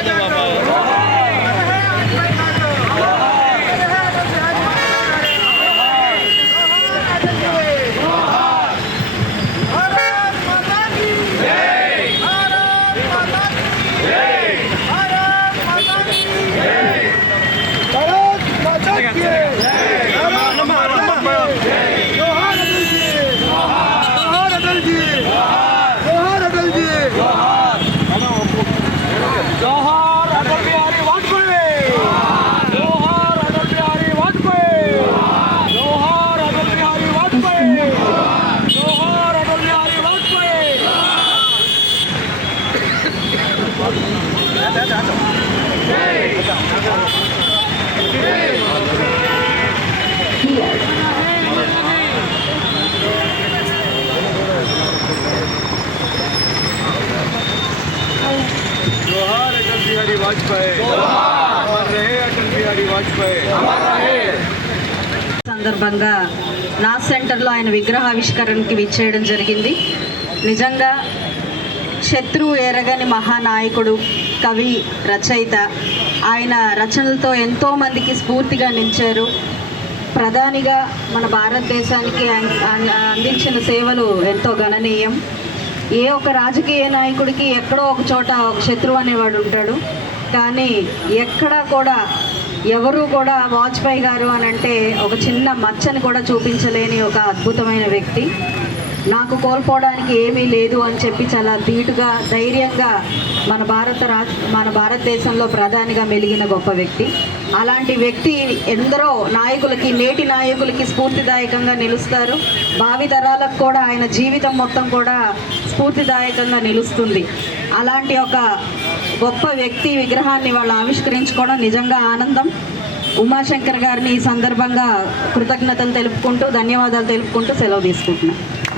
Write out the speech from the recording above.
Allahu Akbar. जोहार अटल बिहारी वाजपेयी अमर रहे अटल बिहारी वाजपेयी సందర్భంగా నా సెంటర్లో ఆయన విగ్రహావిష్కరణకి విచ్చేయడం జరిగింది నిజంగా శత్రువు ఎరగని మహానాయకుడు కవి రచయిత. ఆయన రచనలతో ఎంతోమందికి స్ఫూర్తిగా నిలిచారు. ప్రధానిగా మన భారతదేశానికి అం- అందించిన సేవలు ఎంతో గణనీయం. ఏ ఒక రాజకీయ నాయకుడికి ఎక్కడో ఒక చోట ఒక శత్రువు అనేవాడు ఉంటాడు. కానీ ఎక్కడా కూడా ఎవరు కూడా వాజ్పేయి గారు అని అంటే ఒక చిన్న మచ్చని కూడా చూపించలేని ఒక అద్భుతమైన వ్యక్తి. నాకు కోల్పోవడానికి ఏమీ లేదు అని చెప్పి చాలా ధీటుగా ధైర్యంగా మన భారత రా మన భారతదేశంలో ప్రధానిగా మెలిగిన గొప్ప వ్యక్తి. అలాంటి వ్యక్తి ఎందరో నాయకులకి నేటి నాయకులకి స్ఫూర్తిదాయకంగా నిలుస్తారు. భావి తరాలకు కూడా ఆయన జీవితం మొత్తం కూడా స్ఫూర్తిదాయకంగా నిలుస్తుంది. అలాంటి ఒక గొప్ప వ్యక్తి విగ్రహాన్ని వాళ్ళు ఆవిష్కరించుకోవడం నిజంగా ఆనందం. ఉమాశంకర్ గారిని ఈ సందర్భంగా కృతజ్ఞతలు తెలుపుకుంటూ ధన్యవాదాలు తెలుపుకుంటూ సెలవు తీసుకుంటున్నాను.